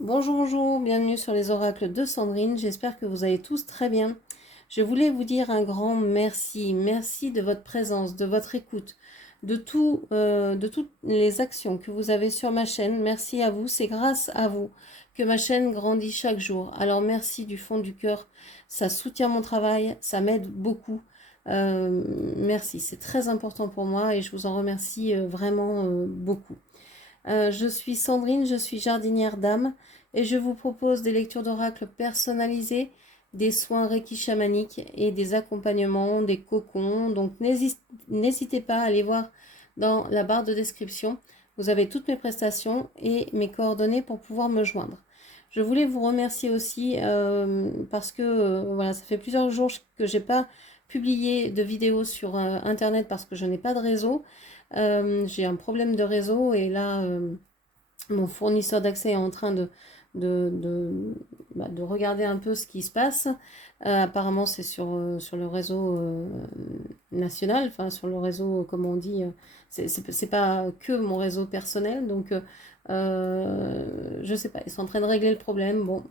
Bonjour, bonjour, bienvenue sur les oracles de Sandrine, j'espère que vous allez tous très bien. Je voulais vous dire un grand merci, merci de votre présence, de votre écoute, de toutes les actions que vous avez sur ma chaîne. Merci à vous, c'est grâce à vous que ma chaîne grandit chaque jour. Alors merci du fond du cœur, ça soutient mon travail, ça m'aide beaucoup. Merci, c'est très important pour moi et je vous en remercie vraiment beaucoup. Je suis Sandrine, je suis jardinière d'âme et je vous propose des lectures d'oracle personnalisées, des soins Reiki chamaniques et des accompagnements, des cocons. Donc n'hésitez pas à aller voir dans la barre de description. Vous avez toutes mes prestations et mes coordonnées pour pouvoir me joindre. Je voulais vous remercier aussi parce que voilà, ça fait plusieurs jours que j'ai pas publié de vidéos sur internet parce que je n'ai pas de réseau. J'ai un problème de réseau et là, mon fournisseur d'accès est en train de, de, de regarder un peu ce qui se passe. Apparemment, c'est sur le réseau national, enfin sur le réseau, comme on dit, c'est pas que mon réseau personnel, donc je sais pas, ils sont en train de régler le problème. Bon,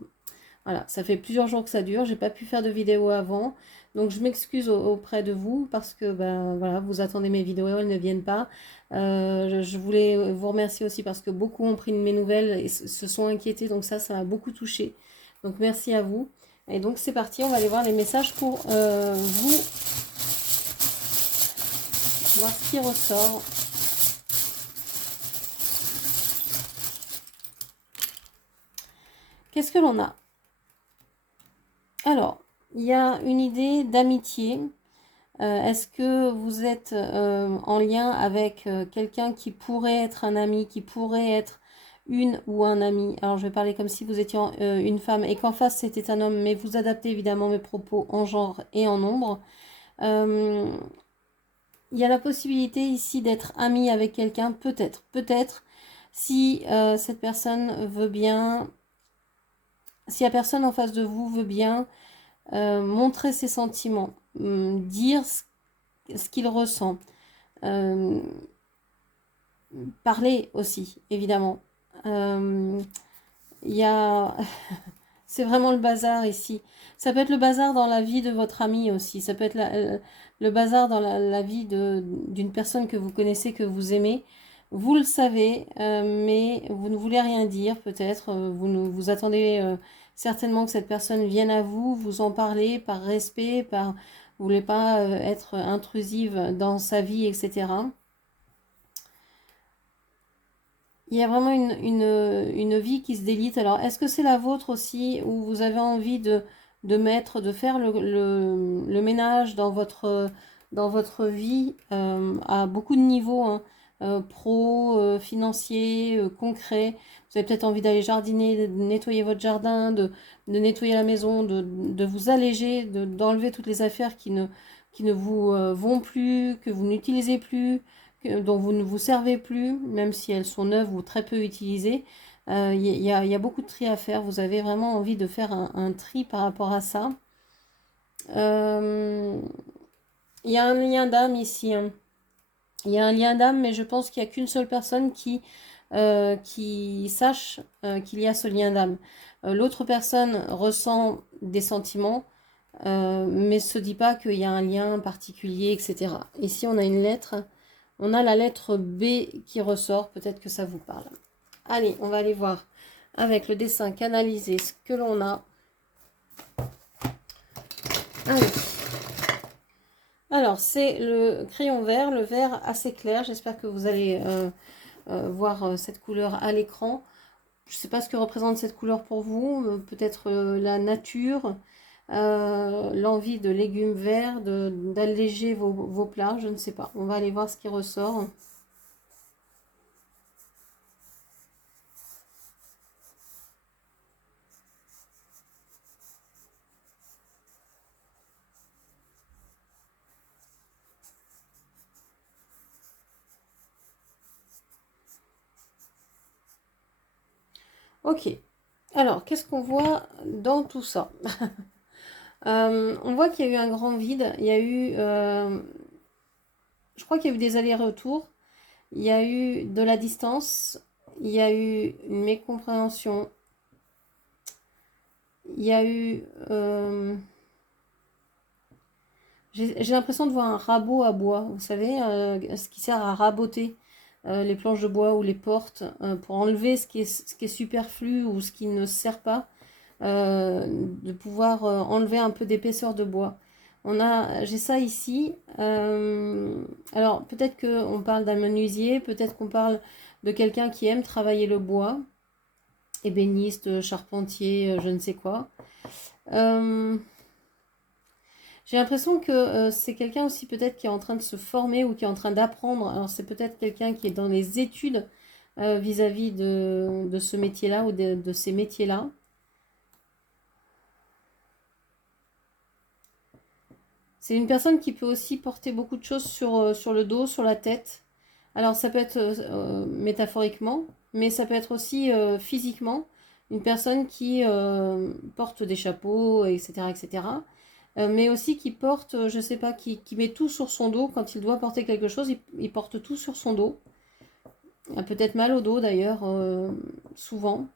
voilà, ça fait plusieurs jours que ça dure, j'ai pas pu faire de vidéo avant, donc je m'excuse auprès de vous parce que ben voilà, vous attendez mes vidéos, elles ne viennent pas. Je voulais vous remercier aussi parce que beaucoup ont pris de mes nouvelles et se sont inquiétés, donc ça m'a beaucoup touché. Donc merci à vous. Et donc c'est parti, on va aller voir les messages pour vous, voir ce qui ressort. Qu'est-ce que l'on a? Alors, il y a une idée d'amitié. Est-ce que vous êtes en lien avec quelqu'un qui pourrait être un ami, qui pourrait être une ou un ami? Alors je vais parler comme si vous étiez une femme et qu'en face c'était un homme, mais vous adaptez évidemment mes propos en genre et en nombre. Euh, il y a la possibilité ici d'être ami avec quelqu'un, peut-être, si cette personne veut bien, si la personne en face de vous veut bien montrer ses sentiments, dire ce qu'il ressent. Euh, Parler aussi, évidemment. Euh, Il y a... C'est vraiment le bazar ici. Ça peut être le bazar dans la vie de votre ami aussi. Ça peut être le bazar dans la vie d'une personne que vous connaissez, que vous aimez. Vous le savez, mais vous ne voulez rien dire peut-être. Vous attendez certainement que cette personne vienne à vous, vous en parler par respect, vous voulez pas être intrusive dans sa vie, etc. Il y a vraiment une vie qui se délite. Alors, est-ce que c'est la vôtre aussi, où vous avez envie de faire le ménage dans votre vie à beaucoup de niveaux, hein, pro, financier, concret. Vous avez peut-être envie d'aller jardiner, de nettoyer votre jardin, de nettoyer la maison, de vous alléger, d'enlever toutes les affaires qui ne vous vont plus, que vous n'utilisez plus, dont vous ne vous servez plus, même si elles sont neuves ou très peu utilisées. Il y a beaucoup de tri à faire. Vous avez vraiment envie de faire un tri par rapport à ça. Euh, il y a un lien d'âme ici, hein. Il y a un lien d'âme, mais je pense qu'il n'y a qu'une seule personne qui sache qu'il y a ce lien d'âme. L'autre personne ressent des sentiments, mais se dit pas qu'il y a un lien particulier, etc. Ici, on a une lettre. On a la lettre B qui ressort. Peut-être que ça vous parle. Allez, on va aller voir avec le dessin canalisé ce que l'on a. Allez. Alors, c'est le crayon vert, le vert assez clair. J'espère que vous allez voir cette couleur à l'écran. Je ne sais pas ce que représente cette couleur pour vous. Peut-être la nature, l'envie de légumes verts, d'alléger vos plats. Je ne sais pas. On va aller voir ce qui ressort. Ok. Alors, qu'est-ce qu'on voit dans tout ça? On voit qu'il y a eu un grand vide. Il y a eu, je crois qu'il y a eu des allers-retours. Il y a eu de la distance. Il y a eu une mécompréhension. il y a eu... j'ai l'impression de voir un rabot à bois, vous savez, ce qui sert à raboter les planches de bois ou les portes pour enlever ce qui est superflu ou ce qui ne sert pas, de pouvoir enlever un peu d'épaisseur de bois. J'ai ça ici. Alors peut-être qu'on parle d'un menuisier, peut-être qu'on parle de quelqu'un qui aime travailler le bois, ébéniste, charpentier, je ne sais quoi. J'ai l'impression que c'est quelqu'un aussi peut-être qui est en train de se former ou qui est en train d'apprendre. Alors c'est peut-être quelqu'un qui est dans les études vis-à-vis de ce métier-là ou de ces métiers-là. C'est une personne qui peut aussi porter beaucoup de choses sur le dos, sur la tête. Alors ça peut être métaphoriquement, mais ça peut être aussi physiquement. Une personne qui porte des chapeaux, etc., etc. Mais aussi qui porte, je sais pas, qui met tout sur son dos. Quand il doit porter quelque chose, il porte tout sur son dos. Il a peut-être mal au dos d'ailleurs, souvent.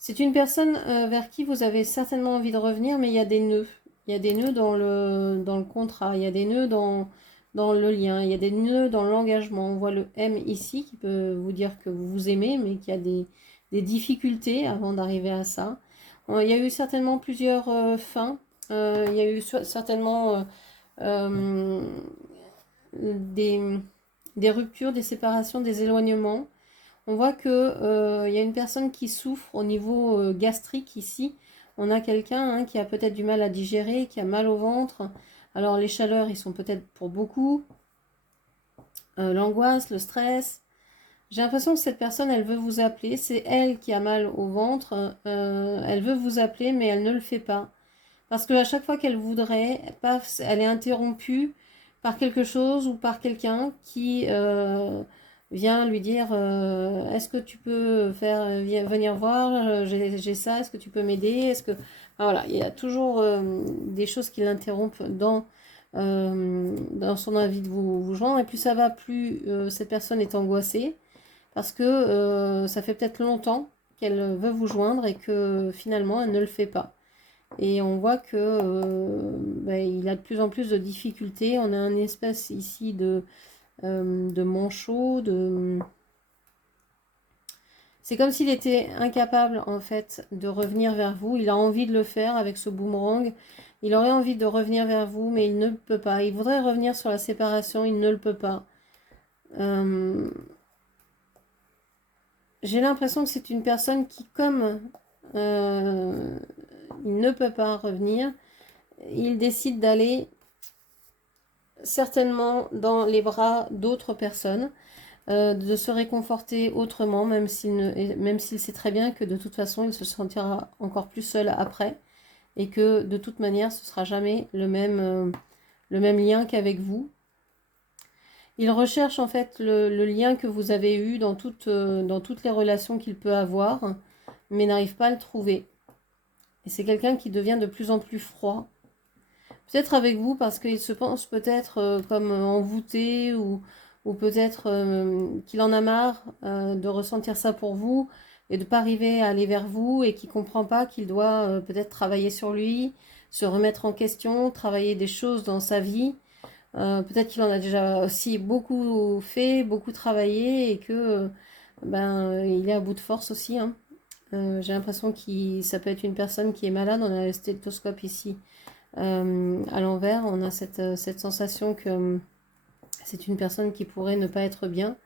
C'est une personne vers qui vous avez certainement envie de revenir, mais il y a des nœuds. Il y a des nœuds dans le contrat, il y a des nœuds dans le lien, il y a des nœuds dans l'engagement. On voit le M ici qui peut vous dire que vous vous aimez, mais qu'il y a des difficultés avant d'arriver à ça. Il y a eu certainement plusieurs fins. Il y a eu certainement des ruptures, des séparations, des éloignements. On voit que y a une personne qui souffre au niveau gastrique ici. On a quelqu'un qui a peut-être du mal à digérer, qui a mal au ventre. Alors les chaleurs, ils sont peut-être pour beaucoup. L'angoisse, le stress. J'ai l'impression que cette personne, elle veut vous appeler. C'est elle qui a mal au ventre. Elle veut vous appeler, mais elle ne le fait pas. Parce qu'à chaque fois qu'elle voudrait, paf, elle est interrompue par quelque chose ou par quelqu'un qui vient lui dire est-ce que tu peux venir voir, j'ai ça, est-ce que tu peux m'aider, enfin, voilà, il y a toujours des choses qui l'interrompent dans son envie de vous joindre. Et plus ça va, plus cette personne est angoissée parce que ça fait peut-être longtemps qu'elle veut vous joindre et que finalement elle ne le fait pas. Et on voit que il a de plus en plus de difficultés. On a un espèce ici de manchot. C'est comme s'il était incapable en fait de revenir vers vous. Il a envie de le faire avec ce boomerang. Il aurait envie de revenir vers vous, mais il ne peut pas. Il voudrait revenir sur la séparation, il ne le peut pas. J'ai l'impression que c'est une personne qui, comme il ne peut pas revenir, il décide d'aller certainement dans les bras d'autres personnes, de se réconforter autrement, même s'il sait très bien que de toute façon il se sentira encore plus seul après et que de toute manière ce sera jamais le même lien qu'avec vous. Il recherche en fait le lien que vous avez eu dans toutes les relations qu'il peut avoir, mais n'arrive pas à le trouver. Et c'est quelqu'un qui devient de plus en plus froid. Peut-être avec vous parce qu'il se pense peut-être comme envoûté ou peut-être qu'il en a marre de ressentir ça pour vous et de ne pas arriver à aller vers vous et qu'il ne comprend pas qu'il doit peut-être travailler sur lui, se remettre en question, travailler des choses dans sa vie. Peut-être qu'il en a déjà aussi beaucoup fait, beaucoup travaillé et que il est à bout de force aussi. Hein. J'ai l'impression que ça peut être une personne qui est malade. On a le stéthoscope ici à l'envers. On a cette sensation que c'est une personne qui pourrait ne pas être bien,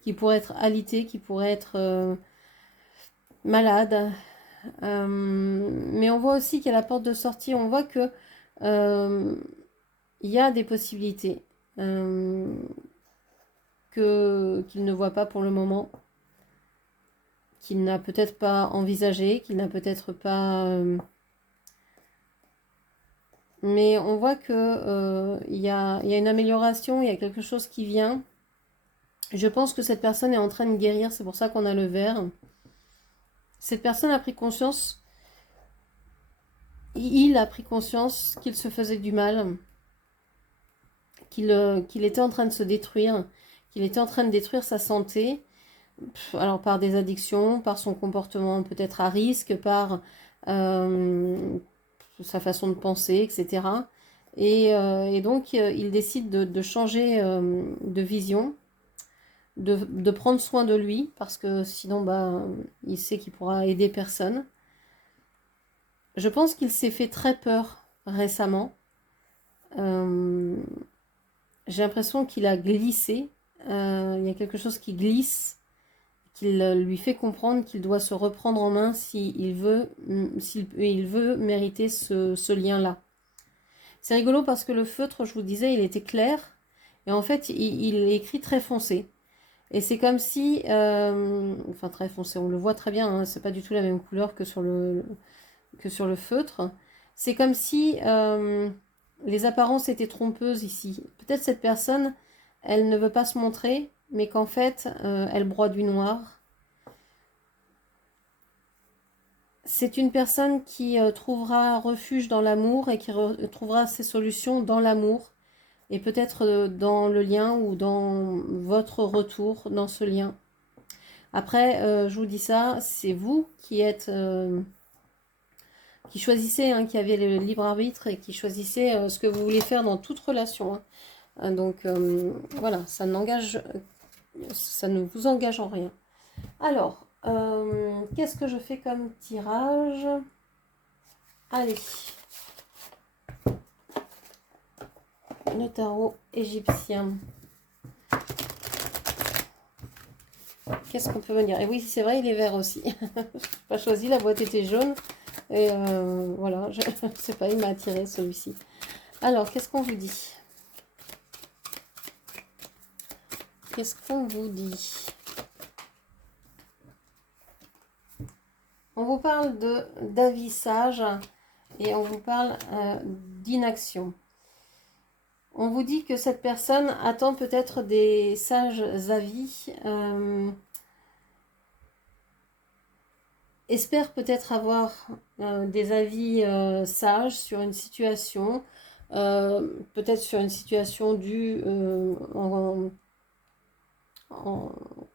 qui pourrait être alitée, qui pourrait être malade. Mais on voit aussi qu'à la porte de sortie, on voit que il y a des possibilités qu'il ne voit pas pour le moment, qu'il n'a peut-être pas envisagé, qu'il n'a peut-être pas... mais on voit que il y a une amélioration, il y a quelque chose qui vient. Je pense que cette personne est en train de guérir, c'est pour ça qu'on a le vert. Cette personne a pris conscience, il a pris conscience qu'il se faisait du mal, qu'il était en train de se détruire, qu'il était en train de détruire sa santé. alors par des addictions, par son comportement peut-être à risque, par euh, sa façon de penser, etc. Et donc, il décide de changer de vision, de prendre soin de lui, parce que sinon, bah, il sait qu'il pourra aider personne. Je pense qu'il s'est fait très peur récemment. Euh, j'ai l'impression qu'il a glissé. Il y a quelque chose qui glisse, qui lui fait comprendre qu'il doit se reprendre en main s'il veut mériter ce lien-là. C'est rigolo parce que le feutre, je vous disais, il était clair. Et en fait, il est écrit très foncé. Et c'est comme si... enfin, très foncé, on le voit très bien, hein, c'est pas du tout la même couleur que sur le feutre. C'est comme si les apparences étaient trompeuses ici. Peut-être cette personne, elle ne veut pas se montrer, mais qu'en fait, elle broie du noir. C'est une personne qui trouvera refuge dans l'amour et qui trouvera ses solutions dans l'amour et peut-être dans le lien ou dans votre retour dans ce lien. Après, je vous dis ça, c'est vous qui êtes, qui choisissez, hein, qui avez le libre arbitre et qui choisissez ce que vous voulez faire dans toute relation. Hein. Donc voilà, ça ne vous engage en rien. Alors, qu'est-ce que je fais comme tirage? Allez. Le tarot égyptien. Qu'est-ce qu'on peut me dire? Et oui, c'est vrai, il est vert aussi. Je n'ai pas choisi, la boîte était jaune. Et voilà, je ne sais pas, il m'a attiré celui-ci. Alors, qu'est-ce qu'on vous dit? Qu'est-ce qu'on vous dit? On vous parle d'avis sage et on vous parle d'inaction. On vous dit que cette personne attend peut-être des sages avis, espère peut-être avoir des avis sages sur une situation, peut-être sur une situation due en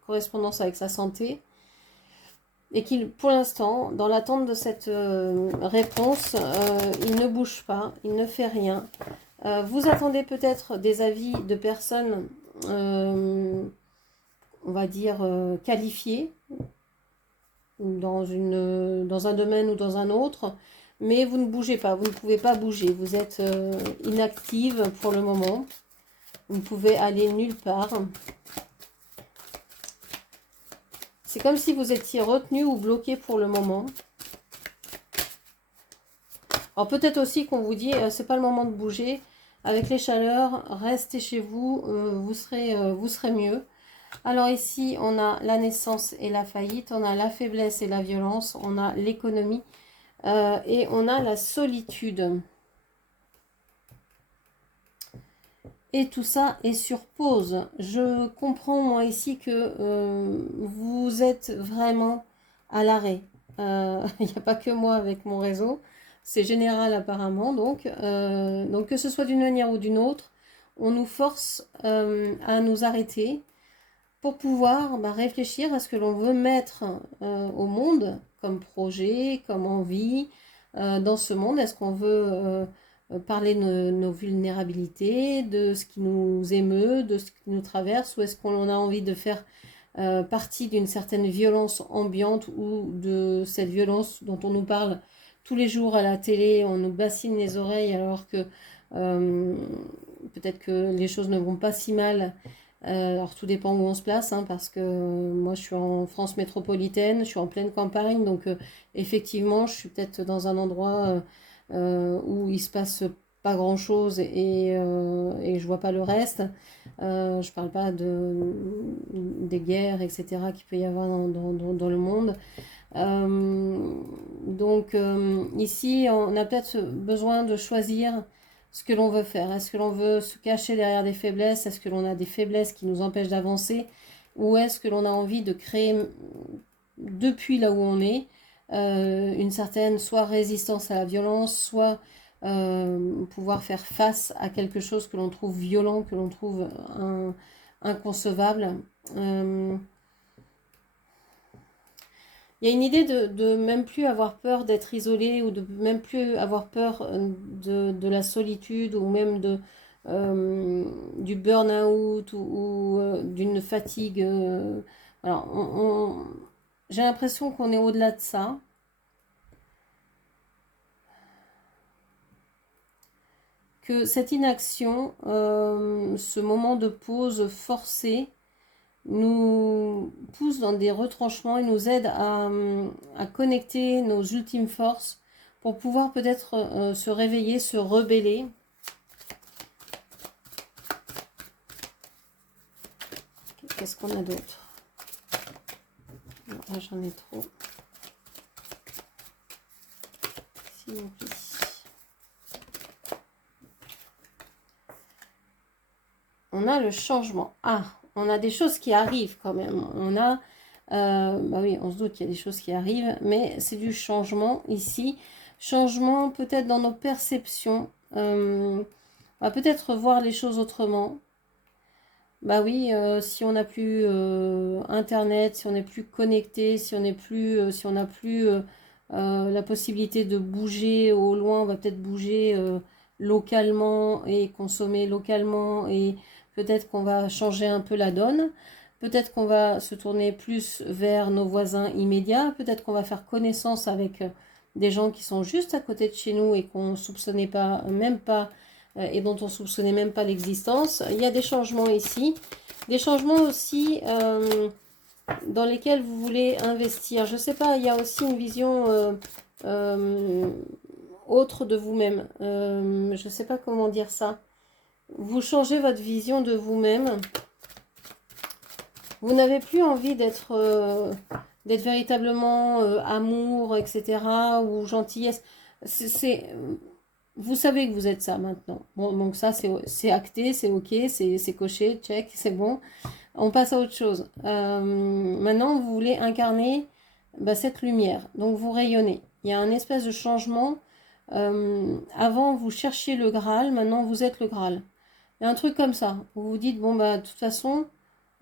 correspondance avec sa santé, et qu'il, pour l'instant, dans l'attente de cette réponse, il ne bouge pas, il ne fait rien. Vous attendez peut-être des avis de personnes, on va dire, qualifiées, dans un domaine ou dans un autre, mais vous ne bougez pas, vous ne pouvez pas bouger, vous êtes inactive pour le moment, vous ne pouvez aller nulle part. C'est comme si vous étiez retenu ou bloqué pour le moment. Alors peut-être aussi qu'on vous dit, c'est pas le moment de bouger, avec les chaleurs, restez chez vous, vous serez mieux. Alors ici, on a la naissance et la faillite, on a la faiblesse et la violence, on a l'économie et on a la solitude. Et tout ça est sur pause. Je comprends moi ici que vous êtes vraiment à l'arrêt. Il n'y a pas que moi avec mon réseau. C'est général apparemment. Donc que ce soit d'une manière ou d'une autre, on nous force à nous arrêter pour pouvoir réfléchir à ce que l'on veut mettre au monde comme projet, comme envie dans ce monde. Est-ce qu'on veut parler de nos vulnérabilités, de ce qui nous émeut, de ce qui nous traverse, ou est-ce qu'on a envie de faire partie d'une certaine violence ambiante ou de cette violence dont on nous parle tous les jours à la télé, on nous bassine les oreilles alors que peut-être que les choses ne vont pas si mal. Alors tout dépend où on se place, hein, parce que moi je suis en France métropolitaine, je suis en pleine campagne, donc effectivement je suis peut-être dans un endroit où il se passe pas grand chose et je vois pas le reste. Je parle pas des guerres, etc. qu'il peut y avoir dans le monde. Donc ici on a peut-être besoin de choisir ce que l'on veut faire. Est-ce que l'on veut se cacher derrière des faiblesses? Est-ce que l'on a des faiblesses qui nous empêchent d'avancer? Ou est-ce que l'on a envie de créer, depuis là où on est, une certaine soit résistance à la violence, soit pouvoir faire face à quelque chose que l'on trouve violent, que l'on trouve inconcevable. Il y a une idée de même plus avoir peur d'être isolé ou de même plus avoir peur de la solitude ou même du burn-out ou d'une fatigue. Alors, j'ai l'impression qu'on est au-delà de ça. Que cette inaction, ce moment de pause forcée, nous pousse dans des retranchements et nous aide à connecter nos ultimes forces pour pouvoir peut-être se réveiller, se rebeller. Qu'est-ce qu'on a d'autre? Là, j'en ai trop. S'il vous plaît. On a le changement. Ah, on a des choses qui arrivent quand même. On a, bah oui, on se doute qu'il y a des choses qui arrivent, mais c'est du changement ici. Changement peut-être dans nos perceptions. On va peut-être voir les choses autrement. Bah oui, si on n'a plus Internet, si on n'est plus connecté, si on n'est plus, si on n'a plus la possibilité de bouger au loin, on va peut-être bouger localement et consommer localement et peut-être qu'on va changer un peu la donne. Peut-être qu'on va se tourner plus vers nos voisins immédiats. Peut-être qu'on va faire connaissance avec des gens qui sont juste à côté de chez nous et qu'on ne soupçonnait pas, même pas, et dont on ne soupçonnait même pas l'existence. Il y a des changements ici. Des changements aussi dans lesquels vous voulez investir. Je ne sais pas, il y a aussi une vision autre de vous-même. Je ne sais pas comment dire ça. Vous changez votre vision de vous-même. Vous n'avez plus envie d'être véritablement amour, etc. ou gentillesse. Vous savez que vous êtes ça maintenant. Bon, donc ça, c'est acté, c'est ok, c'est coché, check, c'est bon. On passe à autre chose. Maintenant, vous voulez incarner cette lumière. Donc, vous rayonnez. Il y a un espèce de changement. Avant, vous cherchiez le Graal. Maintenant, vous êtes le Graal. Il y a un truc comme ça. Vous vous dites, bon, bah, de toute façon,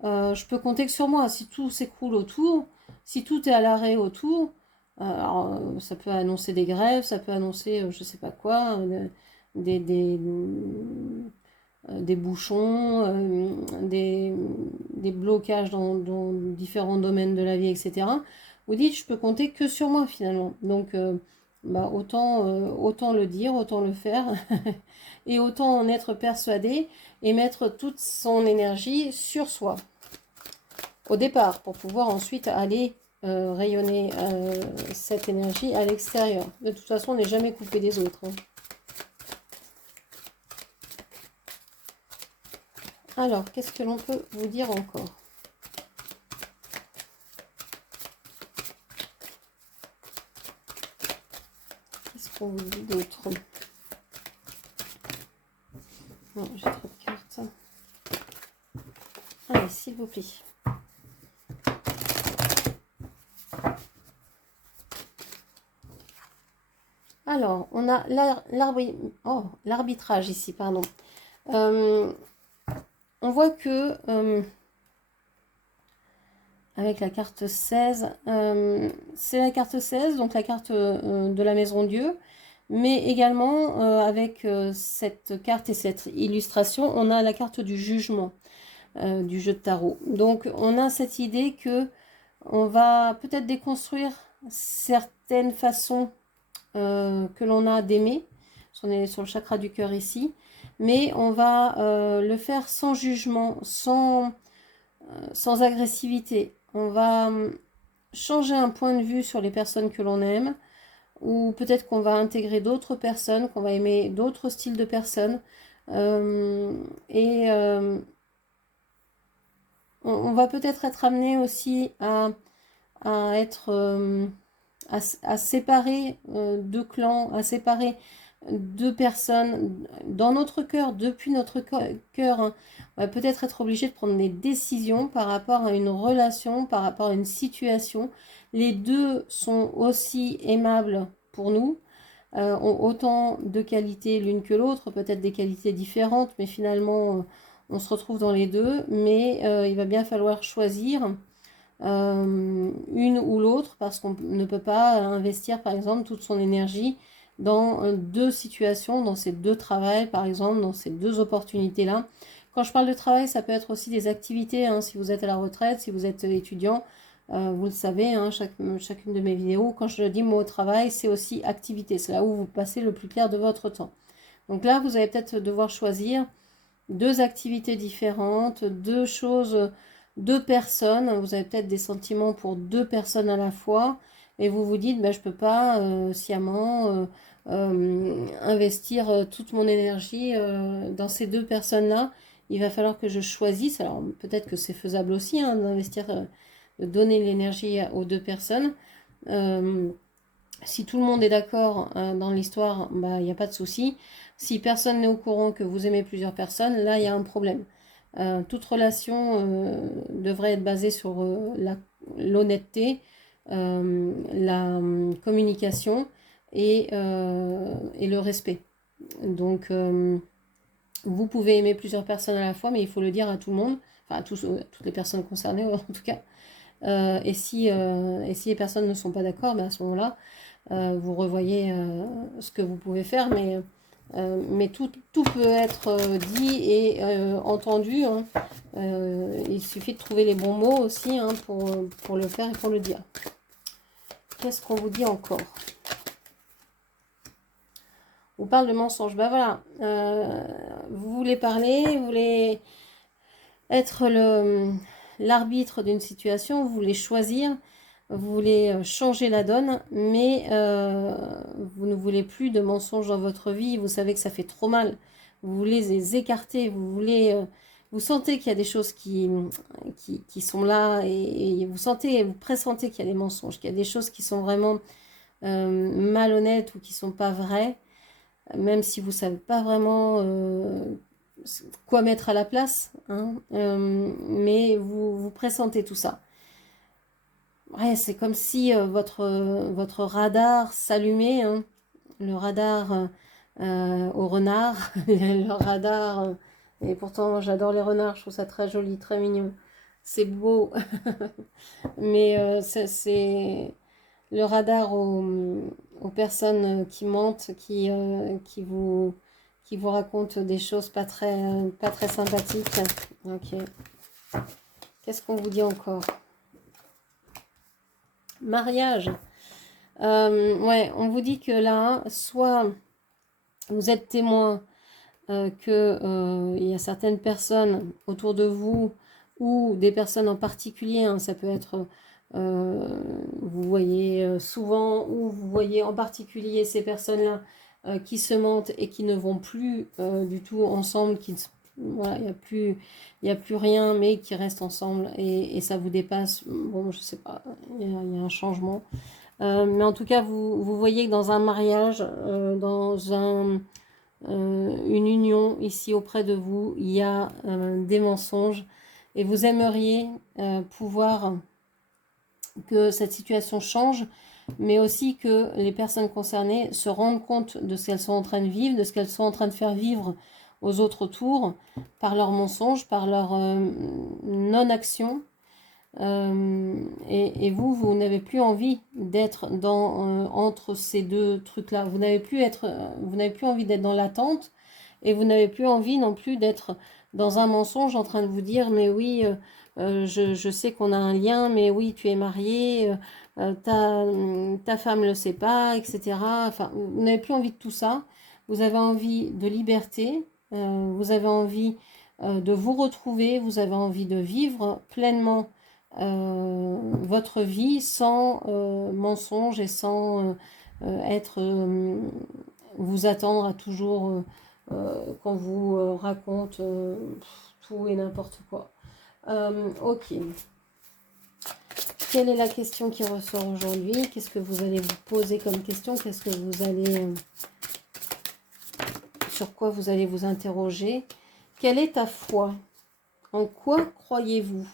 je peux compter que sur moi. Si tout s'écroule autour, si tout est à l'arrêt autour, alors, ça peut annoncer des grèves, ça peut annoncer, je sais pas quoi, des, des, des bouchons, des blocages dans différents domaines de la vie, etc. Vous dites, je peux compter que sur moi finalement. Donc, bah, autant le dire, autant le faire, et autant en être persuadé et mettre toute son énergie sur soi. Au départ, pour pouvoir ensuite aller rayonner cette énergie à l'extérieur. De toute façon, on n'est jamais coupé des autres. Hein. Alors, qu'est-ce que l'on peut vous dire encore? Qu'est-ce qu'on vous dit d'autre? Non, j'ai trop de cartes. Allez, s'il vous plaît. Alors, on a l'arbitrage ici, pardon. On voit que avec la carte 16, c'est la carte 16, donc la carte de la Maison Dieu, mais également avec cette carte et cette illustration, on a la carte du jugement du jeu de tarot. Donc, on a cette idée que on va peut-être déconstruire certaines façons que l'on a d'aimer. On est sur le chakra du cœur ici, mais on va le faire sans jugement, sans agressivité. On va changer un point de vue sur les personnes que l'on aime, ou peut-être qu'on va intégrer d'autres personnes, qu'on va aimer d'autres styles de personnes, et on va peut-être être amené aussi à être à séparer deux clans, à séparer deux personnes dans notre cœur, depuis notre cœur. Hein, on va peut-être être obligé de prendre des décisions par rapport à une relation, par rapport à une situation. Les deux sont aussi aimables pour nous, ont autant de qualités l'une que l'autre, peut-être des qualités différentes, mais finalement on se retrouve dans les deux. Mais il va bien falloir choisir une ou l'autre, parce qu'on ne peut pas investir par exemple toute son énergie dans deux situations, dans ces deux travails par exemple, dans ces deux opportunités-là. Quand je parle de travail, ça peut être aussi des activités, hein, si vous êtes à la retraite, si vous êtes étudiant, vous le savez, hein, chacune de mes vidéos, quand je dis mot travail, c'est aussi activité, c'est là où vous passez le plus clair de votre temps. Donc là, vous allez peut-être devoir choisir deux activités différentes, deux choses, deux personnes. Vous avez peut-être des sentiments pour deux personnes à la fois, et vous vous dites, ben, je ne peux pas sciemment investir toute mon énergie dans ces deux personnes-là. Il va falloir que je choisisse. Alors peut-être que c'est faisable aussi, hein, d'investir, de donner l'énergie aux deux personnes. Euh, si tout le monde est d'accord dans l'histoire, bah, il n'y a pas de souci. Si personne n'est au courant que vous aimez plusieurs personnes, là, il y a un problème. Toute relation devrait être basée sur l'honnêteté, la communication et le respect. Donc, vous pouvez aimer plusieurs personnes à la fois, mais il faut le dire à tout le monde, enfin à toutes les personnes concernées en tout cas. Et si les personnes ne sont pas d'accord, ben à ce moment-là, vous revoyez ce que vous pouvez faire, mais tout peut être dit et entendu, hein. Il suffit de trouver les bons mots aussi, hein, pour le faire et pour le dire. Qu'est-ce qu'on vous dit encore? On parle de mensonges. Ben voilà, vous voulez parler, vous voulez être l'arbitre d'une situation, vous voulez choisir, vous voulez changer la donne, mais vous ne voulez plus de mensonges dans votre vie, vous savez que ça fait trop mal, vous voulez les écarter, vous sentez qu'il y a des choses qui sont là, et vous pressentez qu'il y a des mensonges, qu'il y a des choses qui sont vraiment malhonnêtes ou qui ne sont pas vraies, même si vous ne savez pas vraiment quoi mettre à la place, hein, mais vous pressentez tout ça. Ouais, c'est comme si votre radar s'allumait, hein, le radar au renard, le radar, et pourtant j'adore les renards, je trouve ça très joli, très mignon, c'est beau, mais c'est le radar aux personnes qui mentent, qui vous racontent des choses pas très sympathiques. Ok. Qu'est-ce qu'on vous dit encore? Mariage. Ouais, on vous dit que là, soit vous êtes témoin qu'il y a certaines personnes autour de vous ou des personnes en particulier, hein, ça peut être, vous voyez souvent ou vous voyez en particulier ces personnes-là qui se mentent et qui ne vont plus du tout ensemble, voilà, il y a plus rien, mais qui restent ensemble et ça vous dépasse. Bon, je sais pas, il y a un changement. Mais en tout cas, vous voyez que dans un mariage, dans une union ici auprès de vous, il y a des mensonges et vous aimeriez pouvoir que cette situation change, mais aussi que les personnes concernées se rendent compte de ce qu'elles sont en train de vivre, de ce qu'elles sont en train de faire vivre aux autres autour, par leurs mensonges, par leur non-action. Et vous n'avez plus envie d'être entre ces deux trucs-là. Vous n'avez plus envie d'être dans l'attente et vous n'avez plus envie non plus d'être dans un mensonge en train de vous dire, mais oui, je sais qu'on a un lien, mais oui, tu es marié, ta femme ne le sait pas, etc. Enfin, vous n'avez plus envie de tout ça. Vous avez envie de liberté, vous avez envie de vous retrouver, vous avez envie de vivre pleinement votre vie sans mensonge et sans vous attendre à toujours qu'on vous raconte tout et n'importe quoi. Ok. Quelle est la question qui ressort aujourd'hui? Qu'est-ce que vous allez vous poser comme question? Qu'est-ce que vous allez... sur quoi vous allez vous interroger? Quelle est ta foi? En quoi croyez-vous?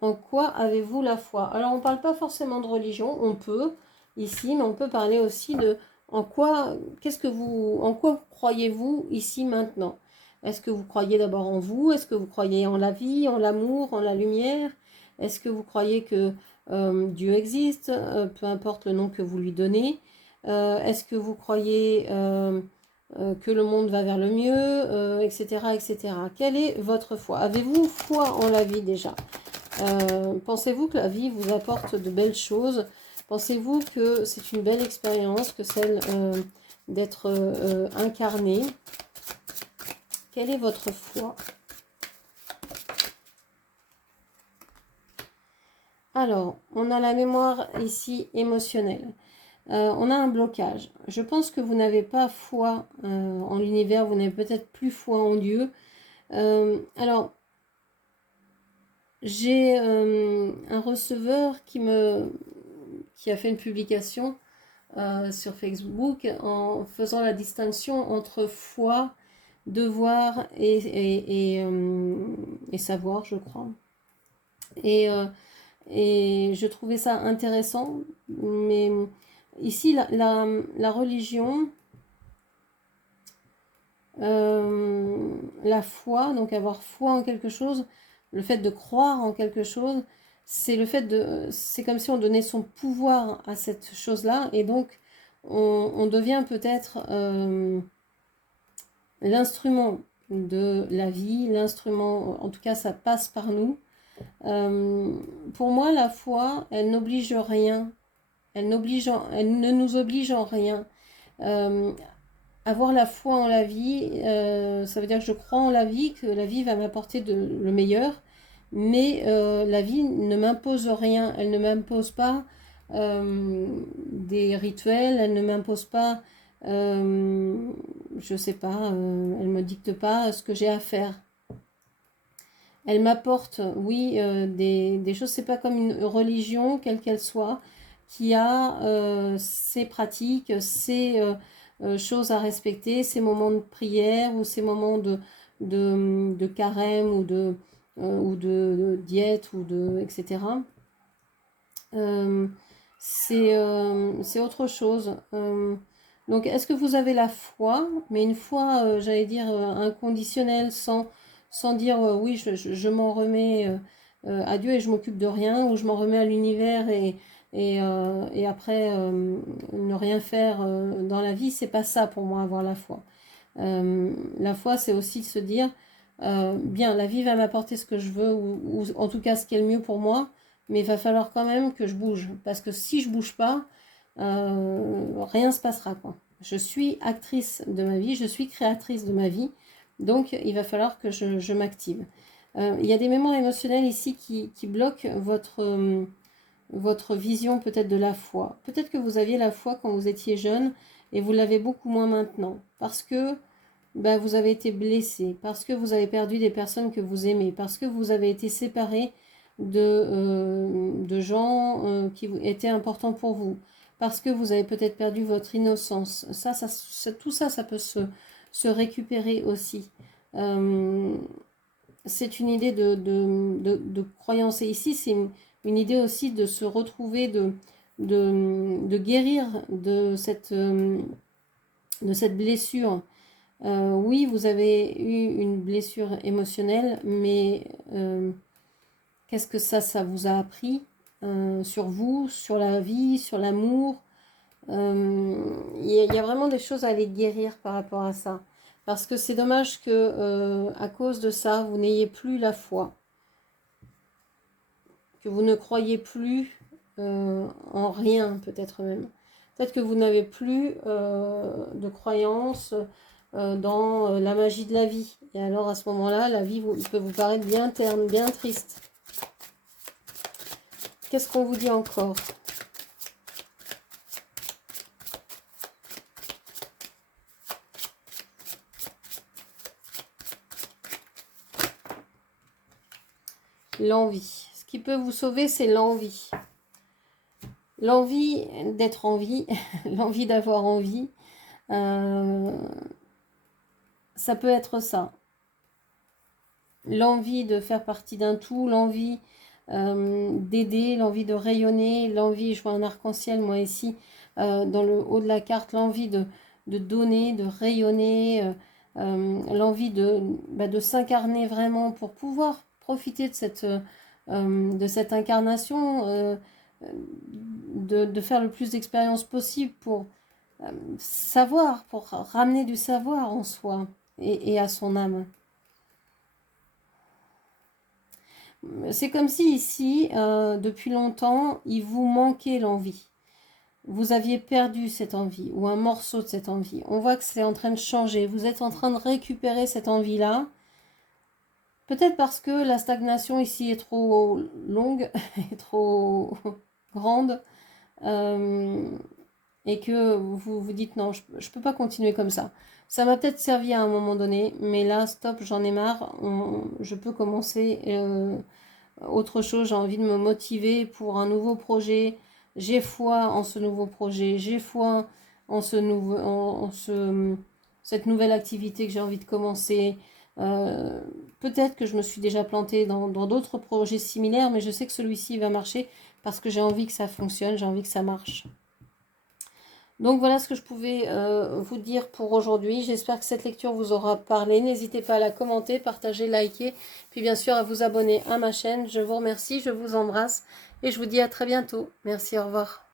En quoi avez-vous la foi? Alors, on ne parle pas forcément de religion, on peut ici, mais on peut parler aussi de en quoi croyez-vous ici maintenant? Est-ce que vous croyez d'abord en vous? Est-ce que vous croyez en la vie, en l'amour, en la lumière? Est-ce que vous croyez que Dieu existe, peu importe le nom que vous lui donnez? Est-ce que vous croyez que le monde va vers le mieux, etc., etc. Quelle est votre foi? Avez-vous foi en la vie déjà? Pensez-vous que la vie vous apporte de belles choses? Pensez-vous que c'est une belle expérience que celle d'être incarné? Quelle est votre foi? Alors, on a la mémoire ici émotionnelle. On a un blocage. Je pense que vous n'avez pas foi en l'univers, vous n'avez peut-être plus foi en Dieu. Alors, j'ai un receveur qui a fait une publication sur Facebook en faisant la distinction entre foi, devoir et savoir, je crois. Et je trouvais ça intéressant, mais ici, la religion, la foi, donc avoir foi en quelque chose, le fait de croire en quelque chose, c'est comme si on donnait son pouvoir à cette chose-là, et donc on devient peut-être l'instrument de la vie, l'instrument, en tout cas ça passe par nous. Pour moi, la foi, elle n'oblige rien, elle ne nous oblige en rien. Avoir la foi en la vie, ça veut dire que je crois en la vie, que la vie va m'apporter le meilleur, mais la vie ne m'impose rien, elle ne m'impose pas des rituels, elle ne m'impose pas, je sais pas, elle me dicte pas ce que j'ai à faire. Elle m'apporte, oui, des choses, c'est pas comme une religion, quelle qu'elle soit, qui a ses pratiques, ses choses à respecter, ses moments de prière ou ses moments de carême ou de diète etc. Euh, c'est autre chose. Donc, est-ce que vous avez la foi, mais une foi, j'allais dire, inconditionnelle, sans dire oui, je m'en remets à Dieu et je m'occupe de rien, ou je m'en remets à l'univers et après ne rien faire dans la vie, c'est pas ça pour moi avoir la foi. La foi, c'est aussi de se dire bien, la vie va m'apporter ce que je veux, ou en tout cas ce qui est le mieux pour moi, mais il va falloir quand même que je bouge, parce que si je bouge pas, rien se passera, quoi. Je suis actrice de ma vie, je suis créatrice de ma vie, donc il va falloir que je m'active. Il y a des mémoires émotionnels ici qui bloquent votre vision peut-être de la foi. Peut-être que vous aviez la foi quand vous étiez jeune et vous l'avez beaucoup moins maintenant, parce que ben, vous avez été blessé, parce que vous avez perdu des personnes que vous aimez, parce que vous avez été séparé de gens qui étaient importants pour vous, parce que vous avez peut-être perdu votre innocence. Tout ça, ça peut se récupérer aussi. Euh, c'est une idée de croyance. Et ici, c'est une idée aussi de se retrouver, de guérir de cette blessure. Oui, vous avez eu une blessure émotionnelle, mais qu'est-ce que ça vous a appris sur vous, sur la vie, sur l'amour? Il y a vraiment des choses à aller guérir par rapport à ça. Parce que c'est dommage que à cause de ça, vous n'ayez plus la foi, que vous ne croyez plus en rien, peut-être même. Peut-être que vous n'avez plus de croyance dans la magie de la vie. Et alors à ce moment-là, la vie peut vous paraître bien terne, bien triste. Qu'est-ce qu'on vous dit encore? L'envie. Ce qui peut vous sauver, c'est l'envie. L'envie d'être en vie, l'envie d'avoir envie, ça peut être ça. L'envie de faire partie d'un tout, l'envie d'aider, l'envie de rayonner, l'envie, je vois un arc-en-ciel moi ici, dans le haut de la carte, l'envie de donner, de rayonner, l'envie de s'incarner vraiment pour pouvoir profiter de de cette incarnation, de faire le plus d'expériences possible pour savoir, pour ramener du savoir en soi et à son âme. C'est comme si ici, depuis longtemps, il vous manquait l'envie. Vous aviez perdu cette envie ou un morceau de cette envie. On voit que c'est en train de changer. Vous êtes en train de récupérer cette envie-là. Peut-être parce que la stagnation ici est trop longue et trop grande. Et que vous vous dites non, je ne peux pas continuer comme ça. Ça m'a peut-être servi à un moment donné, mais là, stop, j'en ai marre. Je peux commencer autre chose. J'ai envie de me motiver pour un nouveau projet. J'ai foi en ce nouveau projet. J'ai foi en cette nouvelle activité que j'ai envie de commencer. Peut-être que je me suis déjà plantée dans d'autres projets similaires, mais je sais que celui-ci va marcher parce que j'ai envie que ça fonctionne, j'ai envie que ça marche. Donc voilà ce que je pouvais vous dire pour aujourd'hui. J'espère que cette lecture vous aura parlé. N'hésitez pas à la commenter, partager, liker, puis bien sûr à vous abonner à ma chaîne. Je vous remercie, je vous embrasse et je vous dis à très bientôt. Merci, au revoir.